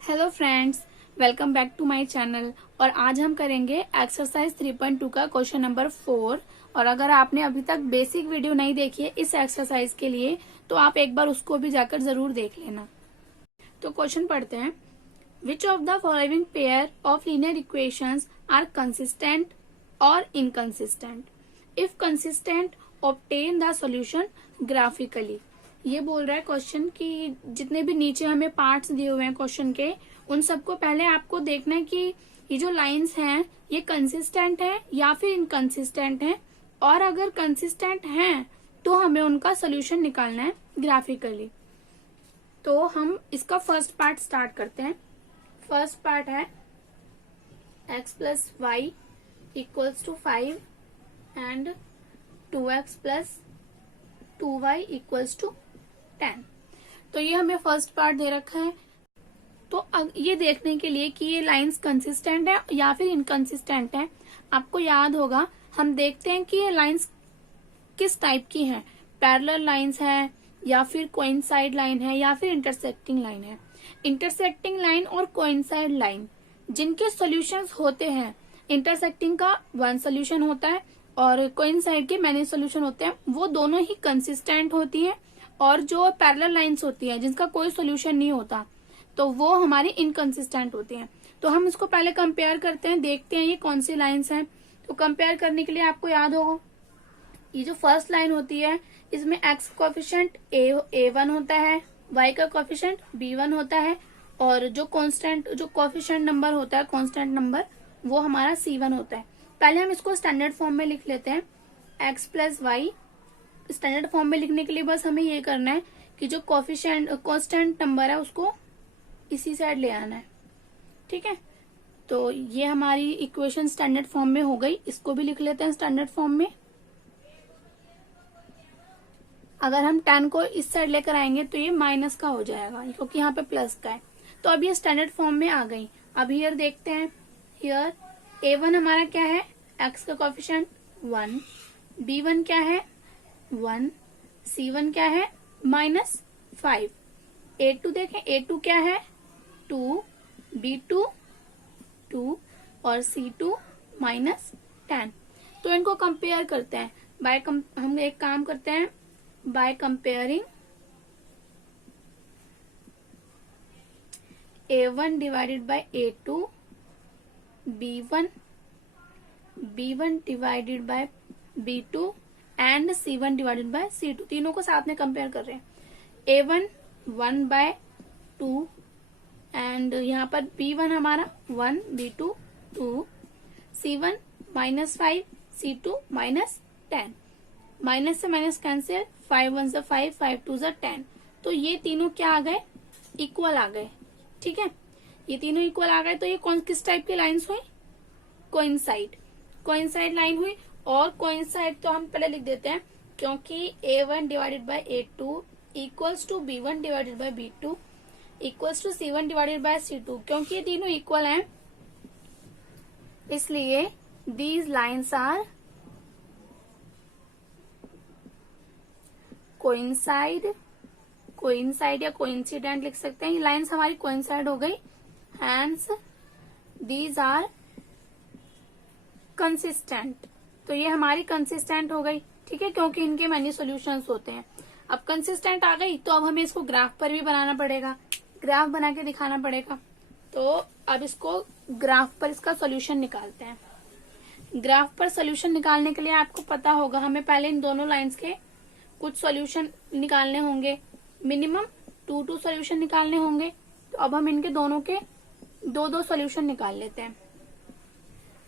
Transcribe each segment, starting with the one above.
Hello friends, welcome back to my channel. और आज हम करेंगे एक्सरसाइज 3.2 का क्वेश्चन नंबर 4। और अगर आपने अभी तक बेसिक वीडियो नहीं देखी है इस एक्सरसाइज के लिए तो आप एक बार उसको भी जाकर जरूर देख लेना। तो क्वेश्चन पढ़ते हैं। Which of the following pair of linear equations are consistent और inconsistent? If consistent obtain the solution graphically. ये बोल रहा है क्वेश्चन कि जितने भी नीचे हमें पार्ट्स दिए हुए हैं क्वेश्चन के, उन सबको पहले आपको देखना है कि ये जो लाइंस हैं ये कंसिस्टेंट है या फिर इनकंसिस्टेंट है। और अगर कंसिस्टेंट हैं तो हमें उनका सोल्यूशन निकालना है ग्राफिकली। तो हम इसका फर्स्ट पार्ट स्टार्ट करते हैं। फर्स्ट पार्ट है x plus Y equals to 5 and 2x plus 2y equals to 10। तो ये हमें फर्स्ट पार्ट दे रखा है। तो ये देखने के लिए कि ये लाइंस कंसिस्टेंट है या फिर इनकंसिस्टेंट है, आपको याद होगा हम देखते हैं कि ये लाइंस किस टाइप की हैं। पैरेलल लाइंस है या फिर कोइंसाइड लाइन है या फिर इंटरसेक्टिंग लाइन है। इंटरसेक्टिंग लाइन और कोइंसाइड लाइन जिनके सॉल्यूशंस होते हैं, इंटरसेक्टिंग का वन सॉल्यूशन होता है और कोइंसाइड के मैनी सॉल्यूशन होते हैं, वो दोनों ही कंसिस्टेंट होती हैं। और जो पैरेलल लाइंस होती हैं जिनका कोई सॉल्यूशन नहीं होता तो वो हमारी इनकंसिस्टेंट होती हैं। तो हम इसको पहले कंपेयर करते हैं, देखते हैं ये कौन सी लाइंस हैं। तो कंपेयर करने के लिए आपको याद होगा ये जो फर्स्ट लाइन होती है इसमें x कोएफिशिएंट a1 होता है, y का कोएफिशिएंट b1 होता है और जो कांस्टेंट जो कोएफिशिएंट नंबर होता है कांस्टेंट नंबर वो हमारा c1 होता है। पहले हम इसको स्टैंडर्ड फॉर्म में लिख लेते हैं। x plus Y standard form में लिखने के लिए बस हमें ये करना है कि जो कोएफिशिएंट कांस्टेंट नंबर है उसको इसी साइड ले आना है। ठीक है, तो ये हमारी इक्वेशन स्टैंडर्ड फॉर्म में हो गई। इसको भी लिख लेते हैं स्टैंडर्ड फॉर्म में। अगर हम 10 को इस साइड लेकर आएंगे तो ये माइनस का हो जाएगा क्योंकि यहाँ पे प्लस का है। तो अब ये स्टैंडर्ड फॉर्म में आ गई। अब हियर देखते हैं, हियर a1 हमारा क्या है, x का कोएफिशिएंट 1, b1 क्या है 1, c1 क्या है -5, a2 देखें a2 क्या है 2, b2 2 और c2 -10। तो इनको कंपेयर करते हैं हम एक काम करते हैं by comparing a1 divided by a2, b1 divided by b2 and c1 divided by c2। तीनों को साथ में कंपेयर कर रहे हैं। a1 1 बाय 2 एंड यहाँ पर b1 हमारा 1, b2 2, c1 -5, c2 -10। माइनस से माइनस कैंसिल, 5 1 से 5, 5 2 से 10। तो ये तीनों क्या आ गए, इक्वल आ गए। ठीक है, ये तीनों इक्वल आ गए। तो ये कौन किस टाइप की लाइंस हुई, कोइंसाइड लाइन हुई। और कोइंसाइड तो हम पहले लिख देते हैं क्योंकि a1 divided by a2 equals to b1 divided by b2 equals to c1 divided by c2। क्योंकि ये तीनों इक्वल हैं इसलिए दीज लाइन्स आर कोइंसाइड या कोइंसिडेंट लिख सकते हैं। ये लाइन्स हमारी कोइंसाइड हो गई। Hence these are consistent. तो ये हमारी कंसिस्टेंट हो गई। ठीक है, क्योंकि इनके मैनी सॉल्यूशंस होते हैं। अब कंसिस्टेंट आ गई तो अब हमें इसको ग्राफ पर भी बनाना पड़ेगा, ग्राफ बना के दिखाना पड़ेगा। तो अब इसको ग्राफ पर इसका सोल्यूशन निकालते हैं। ग्राफ पर सोल्यूशन निकालने के लिए आपको पता होगा हमें पहले इन दोनों लाइंस के कुछ सॉल्यूशन निकालने होंगे, मिनिमम 2 सॉल्यूशन निकालने होंगे। तो अब हम इनके दोनों के 2 सॉल्यूशन निकाल लेते हैं।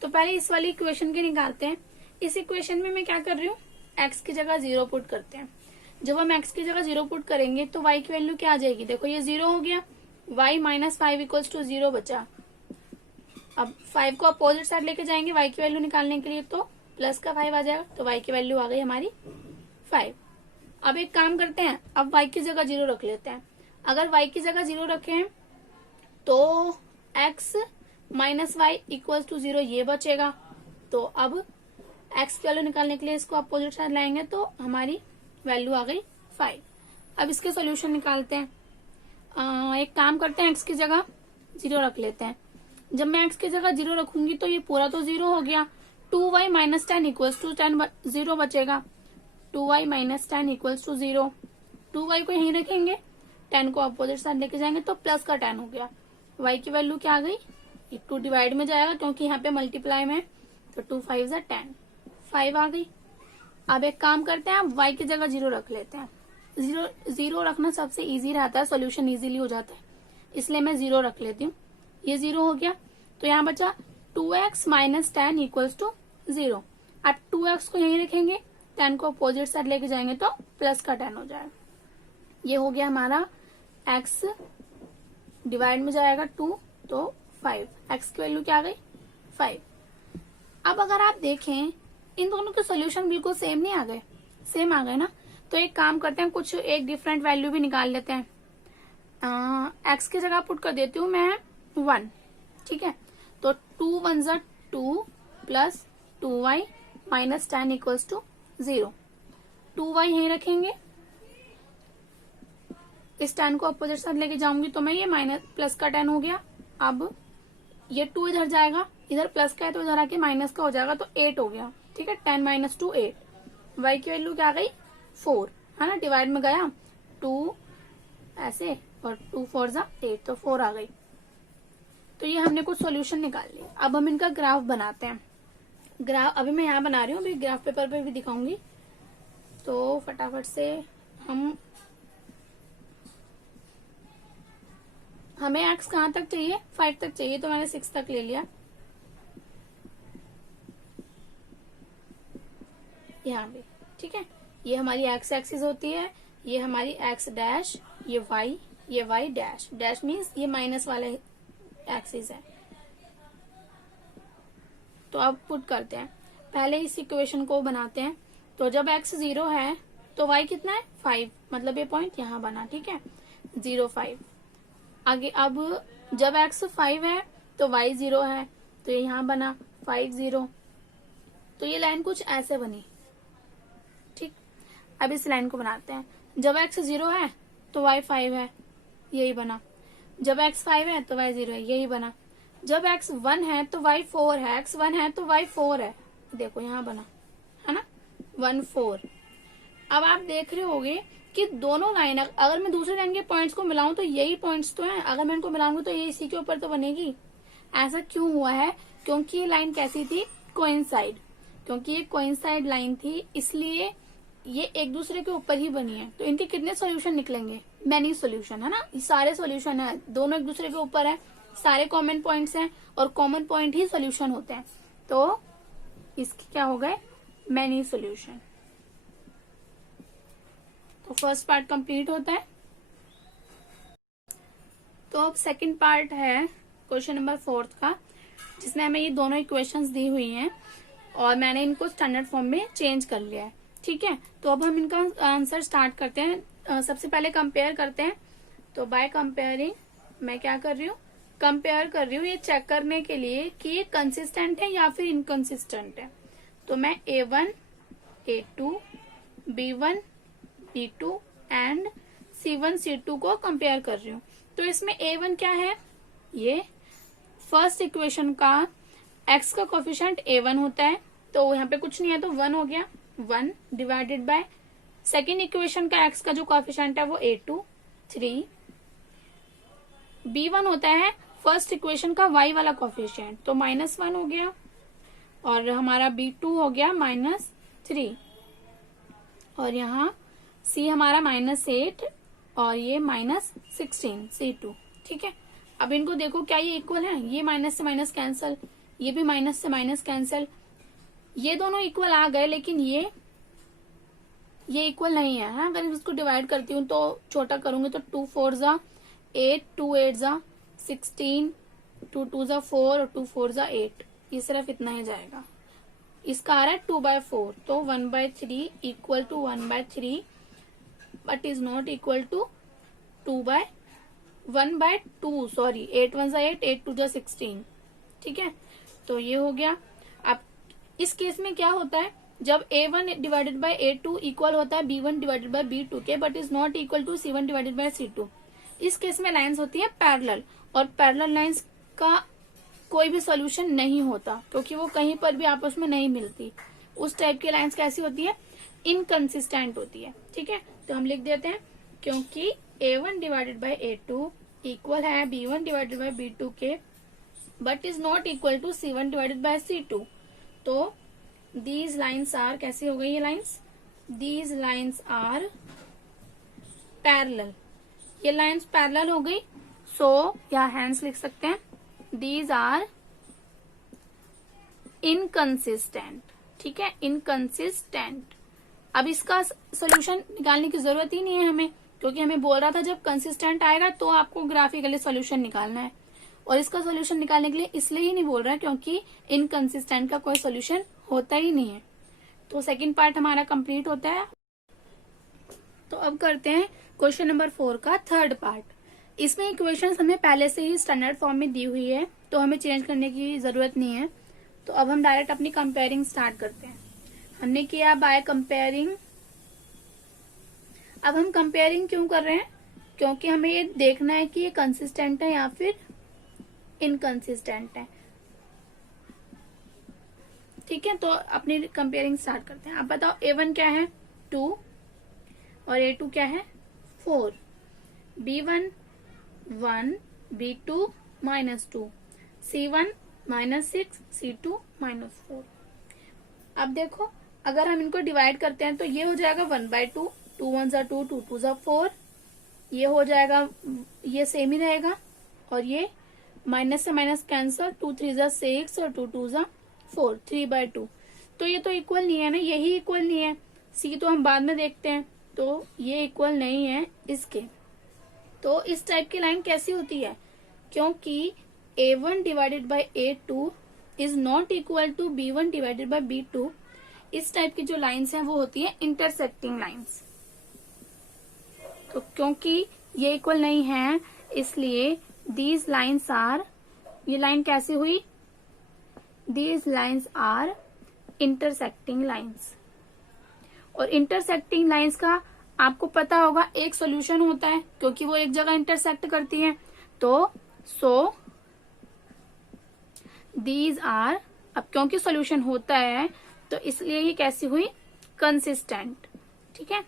तो पहले इस वाली इक्वेशन के निकालते हैं। इस इक्वेशन में मैं क्या कर रही हूँ, x की जगह 0 पुट करते हैं। जब हम x की जगह 0 पुट करेंगे तो y की वैल्यू क्या आ जाएगी, देखो ये 0 हो गया, y -5 इक्वल्स टू 0 बचा। अब 5 को अपोजिट साइड लेके जाएंगे y की वैल्यू निकालने के लिए, तो प्लस का 5 आ जाएगा। तो y की वैल्यू आ गई हमारी 5। अब एक काम करते हैं, अब y की जगह 0 रख लेते हैं। अगर y की जगह 0 रखें तो x -y इक्वल्स टू 0 ये बचेगा। तो अब x की वैल्यू निकालने के लिए इसको अपोजिट साइड लाएंगे तो हमारी वैल्यू आ गई 5। अब इसके सॉल्यूशन निकालते हैं। एक काम करते हैं, x की जगह जीरो रख लेते हैं। जब मैं x की जगह जीरो रखूंगी तो ये पूरा तो जीरो हो गया। 2y minus 10 equals to 10 zero बचेगा। 2y minus 10 equals to 0। 2y को यहीं रखेंगे, 10 को अपोजिट साइड लेके जाएंगे तो प्लस का 10 हो गया। y की वैल्यू क्या आ गई, 2 डिवाइड में जाएगा क्योंकि यहाँ पे मल्टीप्लाई में, तो 2 5 जा 10, 5 आ गई। अब एक काम करते हैं, अब y की जगह जीरो रख लेते हैं। जीरो रखना सबसे इजी रहता है, सोल्यूशन इजीली हो जाता है, इसलिए मैं जीरो रख लेती हूँ। ये जीरो हो गया तो यहाँ बचा 2x माइनस 10 इक्वल्स टू 0। अब 2x को यहीं रखेंगे, 10 को अपोजिट साइड लेके जाएंगे तो प्लस का 10 हो जाएगा। ये हो गया हमारा x, डिवाइड में जाएगा 2 तो 5, x की वैल्यू क्या आ गई 5। अब अगर आप देखें इन दोनों के सॉल्यूशन बिल्कुल सेम नहीं आ गए, सेम आ गए ना। तो एक काम करते हैं, कुछ एक डिफरेंट वैल्यू भी निकाल लेते हैं। x की जगह पुट कर देती हूँ मैं 1, ठीक है। तो 2 1 जा 2 plus 2y minus 10 equals to 0। 2y यहीं रखेंगे, इस 10 को अपोजिट साइड लेके जाऊंगी तो मैं ये माइनस प्लस का 10 हो गया। अब ये 2 इधर जाएगा, इधर प्लस का है तो इधर आके माइनस का हो जाएगा तो 8 हो गया, ठीक है। 10 माइनस 2 8। y की वैल्यू क्या आ गई 4, है ना। डिवाइड में गया 2 ऐसे और 2 4 जा 8 तो 4 आ गई। तो ये हमने कुछ सॉल्यूशन निकाल लिया। अब हम इनका ग्राफ बनाते हैं। ग्राफ अभी मैं यहाँ बना रही हूँ, अभी ग्राफ पेपर पे भी दिखाऊंगी। तो फटाफट से हमें x कहाँ तक चाहिए, 5 तक चाहिए, तो मैंने 6 तक ले लिया। यहाँ भी ठीक है। ये हमारी x एक्सिस होती है, ये हमारी x डैश, ये y डैश। डैश मीन्स ये माइनस वाले एक्सिस है। तो अब पुट करते हैं, पहले इस इक्वेशन को बनाते हैं। तो जब x 0 है तो y कितना है 5, मतलब ये पॉइंट यहाँ बना, ठीक है 0 5। आगे अब जब x 5 है तो y 0 है तो ये यहाँ बना 5 0। तो ये लाइन कुछ ऐसे बनी, ठीक। अब इस लाइन को बनाते हैं। जब x 0 है तो y 5 है, यही बना। जब x 5 है तो y 0 है, यही बना। जब x 1 है तो y 4 है, x 1 है तो y 4 है, देखो यहाँ बना, है ना 1 4। अब आप देख रहे होगे कि दोनों लाइन, अगर मैं दूसरे लाइन के पॉइंट्स को मिलाऊं तो यही पॉइंट्स तो हैं, अगर मैं इनको मिलाऊंगी तो ये इसी के ऊपर तो बनेगी। ऐसा क्यों हुआ है, क्योंकि ये लाइन कैसी थी कोइंसाइड, क्योंकि ये कोइंसाइड लाइन थी, इसलिए ये एक दूसरे के ऊपर ही बनी है। तो इनके कितने सॉल्यूशन निकलेंगे, मैनी सॉल्यूशन, है ना। ये सारे सॉल्यूशन है, दोनों एक दूसरे के ऊपर है, सारे कॉमन पॉइंट्स हैं और कॉमन पॉइंट ही सॉल्यूशन होते हैं। तो इसके क्या हो गए मैनी सॉल्यूशन। तो फर्स्ट पार्ट कंप्लीट होता है। तो अब सेकंड पार्ट है क्वेश्चन नंबर 4 का, जिसमें हमें ये दोनों इक्वेशंस दी हुई हैं और मैंने इनको स्टैंडर्ड फॉर्म में चेंज कर लिया है, ठीक है। तो अब हम इनका आंसर स्टार्ट करते हैं। सबसे पहले कंपेयर करते हैं। तो बाय कंपेयरिंग मैं क्या कर रही हूँ, कंपेयर कर रही हूँ ये चेक करने के लिए कि ये कंसिस्टेंट है या फिर इनकंसिस्टेंट है। तो मैं A1, A2, B1, B2 and C1, C2 को कंपेयर कर रही हूँ। तो इसमें A1 क्या है, ये फर्स्ट इक्वेशन का x का कोफिशिएंट A1 होता है, तो यहाँ पे कुछ नहीं है तो 1 हो गया, 1 डिवाइडेड बाय सेकेंड इक्वेशन का x का जो कोफिशिएंट है वो A2 3। B1 होता है फर्स्ट इक्वेशन का y वाला कोफिशिएंट, तो -1 हो गया, और हमारा B2 हो गया -3, और यहाँ C हमारा -8 और ये -16 C2, ठीक है। अब इनको देखो क्या ये इक्वल है, ये माइनस से माइनस कैंसल, ये भी माइनस से माइनस कैंसल, ये दोनों इक्वल आ गए, लेकिन ये इक्वल नहीं है। अगर इसको डिवाइड करती हूँ तो छोटा करूंगी तो 2 4 जा 8, 2 8 जा 16, 2 2 जा 4 और 2 4 जा 8, ये सिर्फ इतना ही जाएगा। इसका आ रहा है 2/4, तो 1/3 equal to 1/3 but is not equal to 1/2, sorry 8 1 जा 8, 8 2 जा 16, ठीक है। तो ये हो गया। अब इस केस में क्या होता है, जब A1 divided by A2 equal होता है B1 डिवाइडेड बाय B2 के, but is not equal to C1 divided by C2। इस केस में लाइंस होती है पैरेलल, और पैरेलल लाइंस का कोई भी सॉल्यूशन नहीं होता, क्योंकि वो कहीं पर भी आपस में नहीं मिलती। उस टाइप की लाइंस कैसी होती है, इनकंसिस्टेंट होती है। ठीक है, तो हम लिख देते हैं क्योंकि A1 divided by A2 equal है B1 डिवाइडेड बाई B2 के, but is not equal to C1 divided by C2। तो दीज लाइन्स आर, कैसी हो गई ये lines, these lines are parallel, ये लाइन्स पैरेलल हो गई। सो या हैंस लिख सकते हैं, दीज आर इनकंसिस्टेंट। ठीक है, इनकंसिस्टेंट। अब इसका सोल्यूशन निकालने की जरूरत ही नहीं है हमें, क्योंकि हमें बोल रहा था जब कंसिस्टेंट आएगा तो आपको ग्राफिकली सोल्यूशन निकालना है, और इसका सोल्यूशन निकालने के लिए इसलिए ही नहीं बोल रहा है क्योंकि इनकंसिस्टेंट का कोई सोल्यूशन होता ही नहीं है। तो सेकंड पार्ट हमारा कंप्लीट होता है। तो अब करते हैं क्वेश्चन नंबर 4 का थर्ड पार्ट। इसमें इक्वेशंस हमें पहले से ही स्टैंडर्ड फॉर्म में दी हुई है, तो हमें चेंज करने की जरूरत नहीं है। तो अब हम डायरेक्ट अपनी कंपेयरिंग स्टार्ट करते हैं। हमने किया बाय कंपेयरिंग। अब हम कंपेयरिंग क्यों कर रहे हैं, क्योंकि हमें ये देखना है कि ये कंसिस्टेंट है या फिर इनकंसिस्टेंट है। ठीक है, तो अपनी कंपेयरिंग स्टार्ट करते हैं। आप बताओ A1 क्या है, 2, और A2 क्या है, 4, B1 1, B2 -2, C1 -6, C2 -4। अब देखो, अगर हम इनको डिवाइड करते हैं तो ये हो जाएगा 1/2, 2 1 जा 2, 2 2 जा 4, ये हो जाएगा, ये सेम ही रहेगा, और ये माइनस से माइनस कैंसल, 2 3 जा 6 और 2 2 जा 4, 3/2। तो ये तो इक्वल नहीं है ना, यही इक्वल नहीं है। C तो हम बाद में देखते हैं, तो ये इक्वल नहीं है इसके। तो इस टाइप की लाइन कैसी होती है, क्योंकि A1 divided by A2 is not equal to B1 divided by B2। इस टाइप की जो लाइन्स हैं वो होती है इंटरसेक्टिंग लाइन्स। तो क्योंकि ये इक्वल नहीं है, इसलिए दीज लाइन्स आर, ये लाइन कैसी हुई, these lines are intersecting lines. और इंटरसेक्टिंग लाइन्स का आपको पता होगा एक सॉल्यूशन होता है, क्योंकि वो एक जगह इंटरसेक्ट करती है। तो सो दीज आर, अब क्योंकि सॉल्यूशन होता है तो इसलिए ये कैसी हुई, कंसिस्टेंट। ठीक है,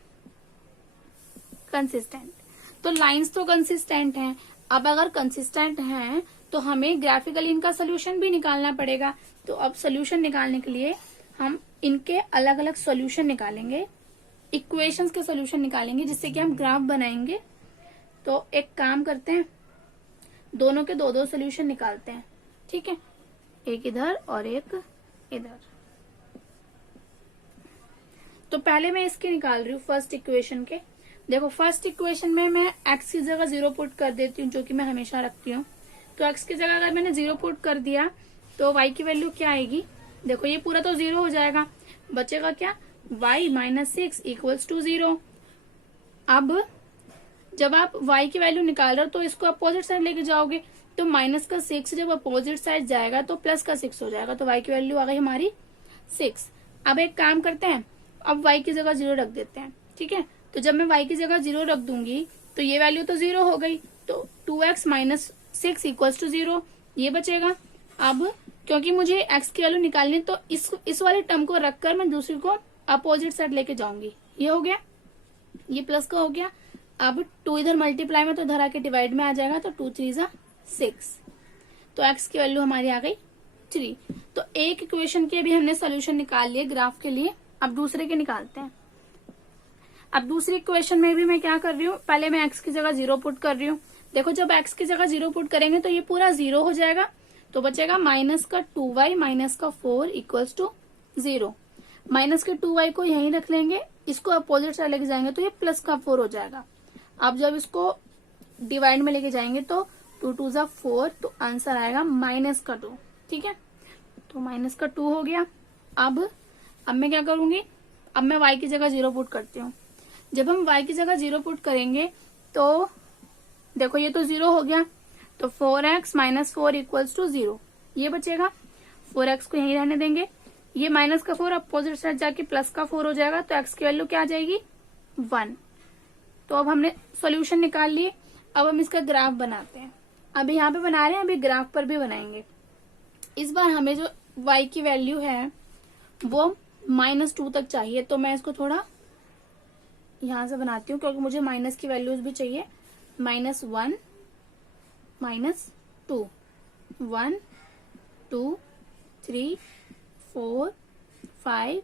कंसिस्टेंट। तो लाइंस तो कंसिस्टेंट हैं। अब अगर कंसिस्टेंट हैं तो हमें ग्राफिकली इनका सोल्यूशन भी निकालना पड़ेगा। तो अब सोल्यूशन निकालने के लिए हम इनके अलग अलग सोल्यूशन निकालेंगे, इक्वेशंस के सोल्यूशन निकालेंगे, जिससे कि हम ग्राफ बनाएंगे। तो एक काम करते हैं, दोनों के 2-2 सोल्यूशन निकालते हैं। ठीक है, एक इधर और एक इधर। तो पहले मैं इसके निकाल रही हूँ फर्स्ट इक्वेशन के। देखो, फर्स्ट इक्वेशन में मैं x की जगह 0 पुट कर देती हूँ, जो कि मैं हमेशा रखती हूँ। तो x की जगह अगर मैंने 0 पुट कर दिया तो y की वैल्यू क्या आएगी, देखो ये पूरा तो 0 हो जाएगा, बचेगा क्या, y -6 = 0। अब जब आप y की वैल्यू निकाल रहे हो तो इसको अपोजिट साइड लेके जाओगे, तो -6 जब अपोजिट साइड जाएगा तो +6 हो जाएगा। तो y की वैल्यू आ गई हमारी 6। अब एक काम करते हैं, अब y की जगह 0 रख देते हैं। ठीक है, तो जब मैं y की जगह 0 रख दूंगी तो ये वैल्यू तो 0 हो गई, तो 2x - 6 = 0, ये बचेगा। अब क्योंकि मुझे x की वैल्यू निकालनी, तो इस वाले टर्म को रखकर मैं दूसरी को अपोजिट साइड लेके जाऊंगी। ये हो गया, ये प्लस का हो गया। अब 2 इधर मल्टीप्लाई में तो इधर आके डिवाइड में आ जाएगा, तो 2 3 जा 6, तो x की वैल्यू हमारी आ गई 3। तो एक इक्वेशन के भी हमने सोल्यूशन निकाल लिए ग्राफ के लिए। अब दूसरे के निकालते हैं। अब दूसरी इक्वेशन में भी मैं क्या कर रही हूँ, पहले मैं x की जगह 0 पुट कर रही हूँ। देखो, जब x की जगह 0 पुट करेंगे तो ये पूरा 0 हो जाएगा, तो बचेगा -2y - 4 = 0। -2y को यहीं रख लेंगे, इसको अपोजिट साइड लेके जाएंगे तो ये +4 हो जाएगा। अब जब इसको डिवाइड में लेके जाएंगे तो 2 2 जा 4, तो आंसर आएगा -2। ठीक है, तो -2 हो गया। अब मैं क्या करूंगी, अब मैं y की जगह 0 पुट करती हूँ। जब हम y की जगह 0 पुट करेंगे तो देखो ये तो 0 हो गया, तो 4x - 4 = 0, ये बचेगा। 4x को यहीं रहने देंगे, ये -4 अपोजिट साइड जाके +4 हो जाएगा, तो x की वैल्यू क्या आ जाएगी, 1। तो अब हमने सॉल्यूशन निकाल लिए। अब हम इसका ग्राफ बनाते हैं। अभी यहाँ पे बना रहे हैं, अभी ग्राफ पर भी बनाएंगे। इस बार हमें जो y की वैल्यू है वो -2 तक चाहिए, तो मैं इसको थोड़ा यहां से बनाती हूँ क्योंकि मुझे माइनस की वैल्यूज भी चाहिए। -1 -2 1 2 3 4 5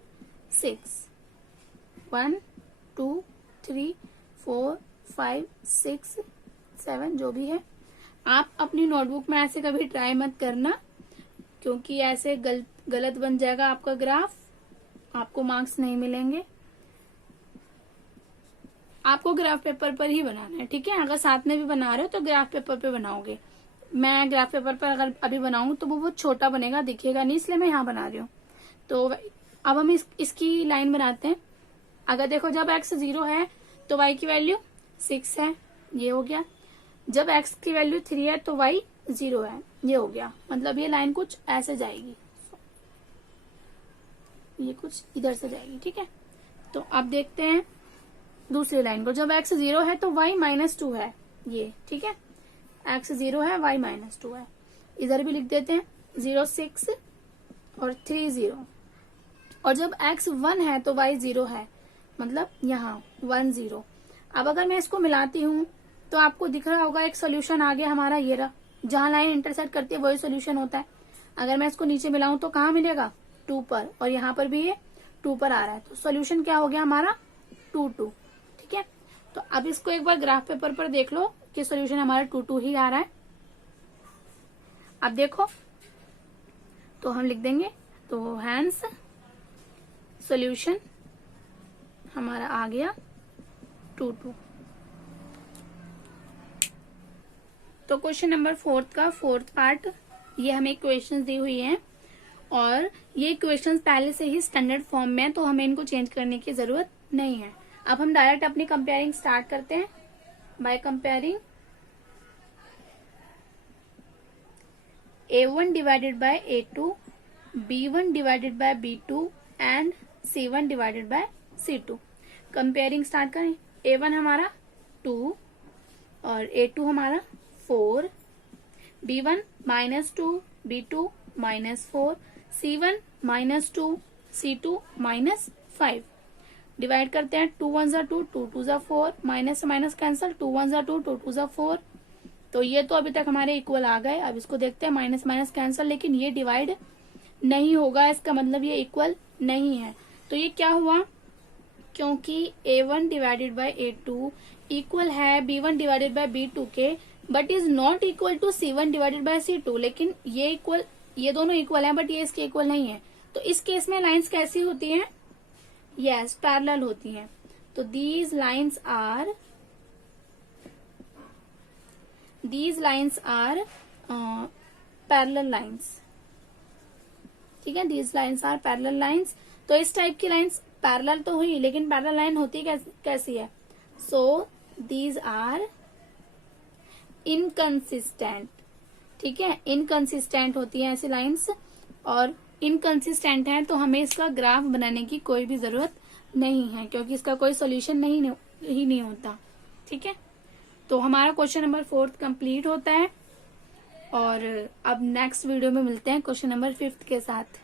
6 1 2 3 4 5 6 7 जो भी है। आप अपनी नोटबुक में ऐसे कभी ट्राई मत करना, क्योंकि ऐसे गलत बन जाएगा आपका ग्राफ, आपको मार्क्स नहीं मिलेंगे। आपको ग्राफ पेपर पर ही बनाना है, ठीक है। अगर साथ में भी बना रहे हो तो ग्राफ पेपर पे बनाओगे। मैं ग्राफ पेपर पर अगर अभी बनाऊं तो वो बहुत छोटा बनेगा, दिखेगा नहीं, इसलिए मैं यहाँ बना रही हूँ। तो अब हम इसकी लाइन बनाते हैं। अगर देखो जब x 0 है तो y की वैल्यू 6 है, ये हो गया। जब x की वैल्यू 3 है तो y 0 है, ये हो गया। मतलब ये लाइन कुछ ऐसे जाएगी, ये कुछ इधर से जाएगी, ठीक है। तो अब देखते हैं दूसरी लाइन को। जब x 0 है तो y -2 है, ये ठीक है। x 0 है, y -2 है। इधर भी लिख देते हैं 0 6 और 3 0। और जब x 1 है तो y 0 है, मतलब यहाँ 1 0। अब अगर मैं इसको मिलाती हूँ तो आपको दिख रहा होगा एक सोल्यूशन आ गया हमारा, ये रहा। जहां लाइन इंटरसेक्ट करती है वही सोल्यूशन होता है। अगर मैं इसको नीचे मिलाऊं तो कहाँ मिलेगा? 2 पर, और यहाँ पर भी ये 2 पर आ रहा है। तो सोल्यूशन क्या हो गया हमारा? 2 2, ठीक है। तो अब इसको एक बार ग्राफ पेपर पर देख लो कि सोल्यूशन हमारा 2 2 ही आ रहा है। अब देखो तो हम लिख देंगे, तो हैंस सोल्यूशन हमारा आ गया 2 2। तो क्वेश्चन नंबर 4 का 4th पार्ट, ये हमें क्वेश्चंस दी हुई हैं और ये क्वेश्चंस पहले से ही स्टैंडर्ड फॉर्म में है, तो हमें इनको चेंज करने की जरूरत नहीं है। अब हम डायरेक्ट अपनी कंपेयरिंग स्टार्ट करते हैं by comparing A1 divided by A2, B1 divided by B2 and C1 divided by C2। Comparing start करें। A1 हमारा 2 और A2 हमारा 4, B1 -2, B2 -4, C1 -2, C2 -5। Divide करते हैं, 2 1 जा 2, 2 2 जा 4, माइनस से माइनस कैंसल, 2 1 जा 2, 2 2 जा 4। तो ये तो अभी तक हमारे इक्वल आ गए। अब इसको देखते हैं, माइनस माइनस कैंसल, लेकिन ये डिवाइड नहीं होगा, इसका मतलब ये इक्वल नहीं है। तो ये क्या हुआ? क्योंकि A1 divided by A2 equal है B1 डिवाइडेड बाय B2 के, but is not equal to C1 divided by C2। लेकिन ये दोनों इक्वल हैं, बट ये इसके इक्वल नहीं है। तो इस केस में लाइंस कैसी होती हैं? यस, पैरेलल होती हैं। तो these lines are parallel lines, ठीक है। These lines are parallel lines. तो इस टाइप की लाइंस पैरेलल तो हुई, लेकिन पैरेलल लाइन होती कैसी है? सो दीज आर इनकंसिस्टेंट, ठीक है। इनकंसिस्टेंट होती है ऐसी लाइंस, और इनकंसिस्टेंट है तो हमें इसका ग्राफ बनाने की कोई भी जरूरत नहीं है, क्योंकि इसका कोई सॉल्यूशन नहीं होता, ठीक है। तो हमारा क्वेश्चन नंबर 4 कंप्लीट होता है, और अब नेक्स्ट वीडियो में मिलते हैं क्वेश्चन नंबर 5 के साथ।